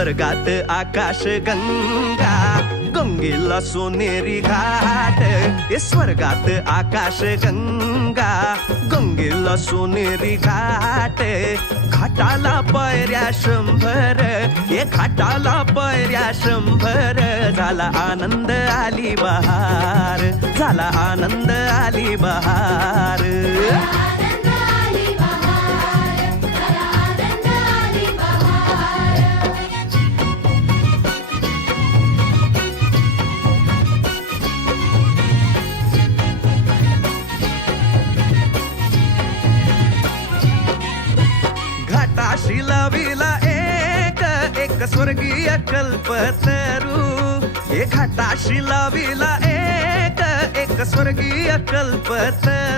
स्वर्गात आकाश गंगा, गंगेला सोनेरी घाट. स्वर्गात आकाश गंगा, गंगेला सोनेरी घाट. घाटाला पायऱ्या 100, घाटाला पायऱ्या 100. झाला आनंद आली बहार, झाला आनंद आली बहार. घाटाशी लाविला एक स्वर्गीय कल्पतरू. घाटाशी लाविला एक स्वर्गीय कल्पतरू.